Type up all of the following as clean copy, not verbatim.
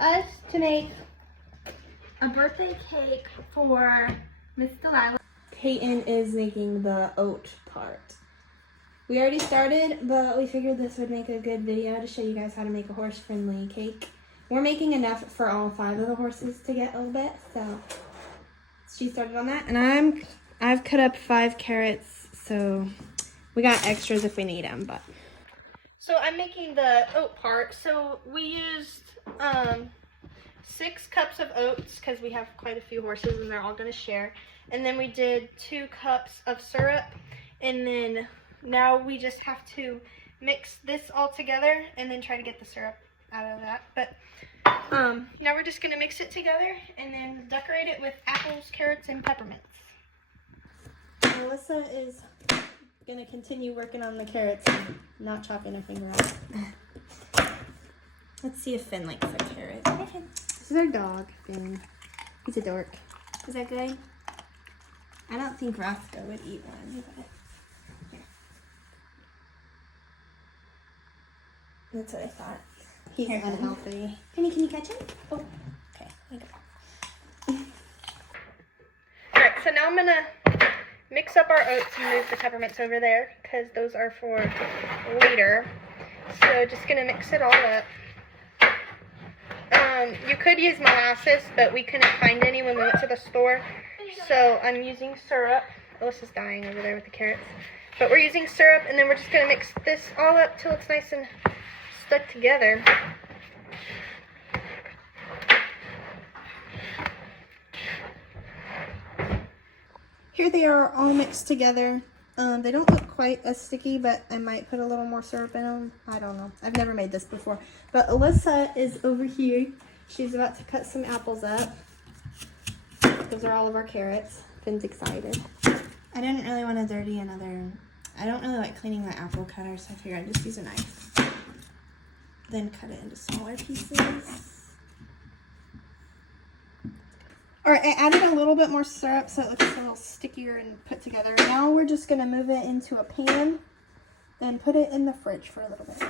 us to make a birthday cake for Miss Delilah. Peyton is making the oat part. We already started, but we figured this would make a good video to show you guys how to make a horse-friendly cake. We're making enough for all 5 of the horses to get a little bit, so she started on that. And I've cut up 5 carrots, so we got extras if we need them, but. So I'm making the oat part. So we used 6 cups of oats because we have quite a few horses and they're all going to share. And then we did 2 cups of syrup, and then now we just have to mix this all together and then try to get the syrup out of that. But now we're just going to mix it together and then decorate it with apples, carrots, and peppermints. Melissa is going to continue working on the carrots and not chopping her finger off. Let's see if Finn likes a carrot. Hi, Finn. This is our dog, Finn. He's a dork. Is that good? I don't think Roscoe would eat one, but here. That's what I thought. He's unhealthy. Penny, can you catch him? Oh, okay. There you go. Alright, so now I'm going to mix up our oats and move the peppermints over there because those are for later. So just going to mix it all up. You could use molasses, but we couldn't find any when we went to the store. So I'm using syrup. Alyssa's dying over there with the carrots. But we're using syrup, and then we're just going to mix this all up till it's nice and stuck together. Here they are all mixed together. They don't look quite as sticky, but I might put a little more syrup in them. I don't know. I've never made this before. But Alyssa is over here. She's about to cut some apples up. Those are all of our carrots. Finn's excited. I didn't really want to dirty another. I don't really like cleaning the apple cutter, so I figured I'd just use a knife. Then cut it into smaller pieces. Alright, I added a little bit more syrup so it looks a little stickier and put together. Now we're just going to move it into a pan and put it in the fridge for a little bit.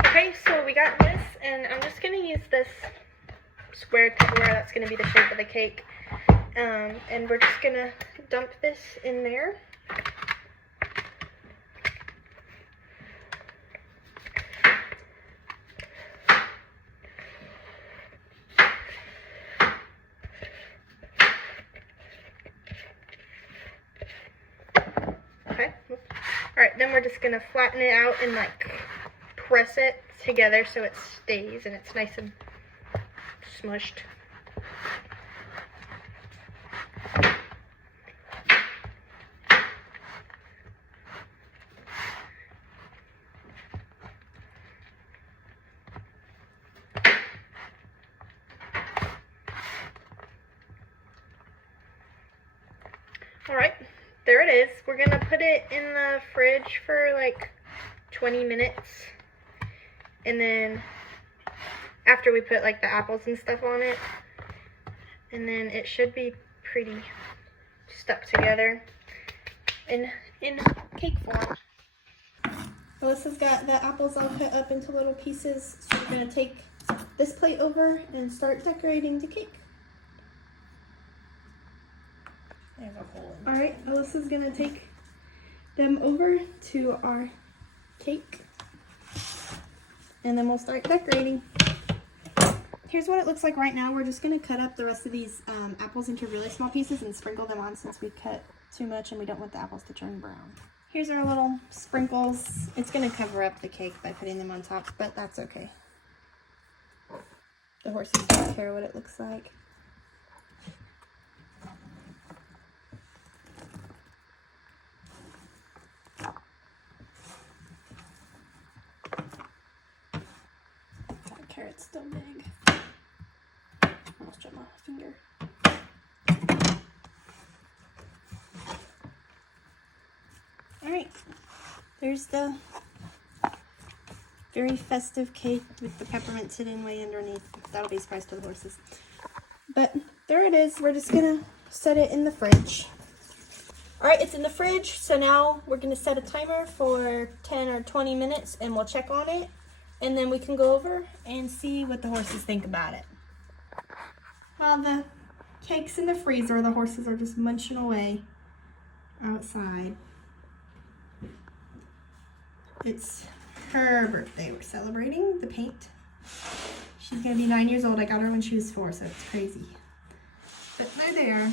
Okay, so we got this, and I'm just going to use this square Tupperware. That's going to be the shape of the cake. And we're just going to dump this in there. Okay. Alright, then we're just going to flatten it out and like press it together so it stays and it's nice and smushed. Alright, there it is. We're going to put it in the fridge for like 20 minutes. And then after we put like the apples and stuff on it. And then it should be pretty stuck together in cake form. Alyssa's got the apples all cut up into little pieces. So we're going to take this plate over and start decorating the cake. There's a hole in. Alright, Alyssa's going to take them over to our cake. And then we'll start decorating. Here's what it looks like right now. We're just going to cut up the rest of these apples into really small pieces and sprinkle them on since we cut too much and we don't want the apples to turn brown. Here's our little sprinkles. It's going to cover up the cake by putting them on top, but that's okay. The horses don't care what it looks like. That carrot's still big. Almost dropped my finger. Alright, there's the very festive cake with the peppermint sitting way underneath. That'll be a surprise to the horses. But there it is. We're just going to set it in the fridge. Alright, it's in the fridge. So now we're going to set a timer for 10 or 20 minutes and we'll check on it. and then we can go over and see what the horses think about it. While the cake's in the freezer, the horses are just munching away outside. It's her birthday we're celebrating, the paint. She's gonna be 9 years old. I got her when she was 4, so it's crazy. But they're there.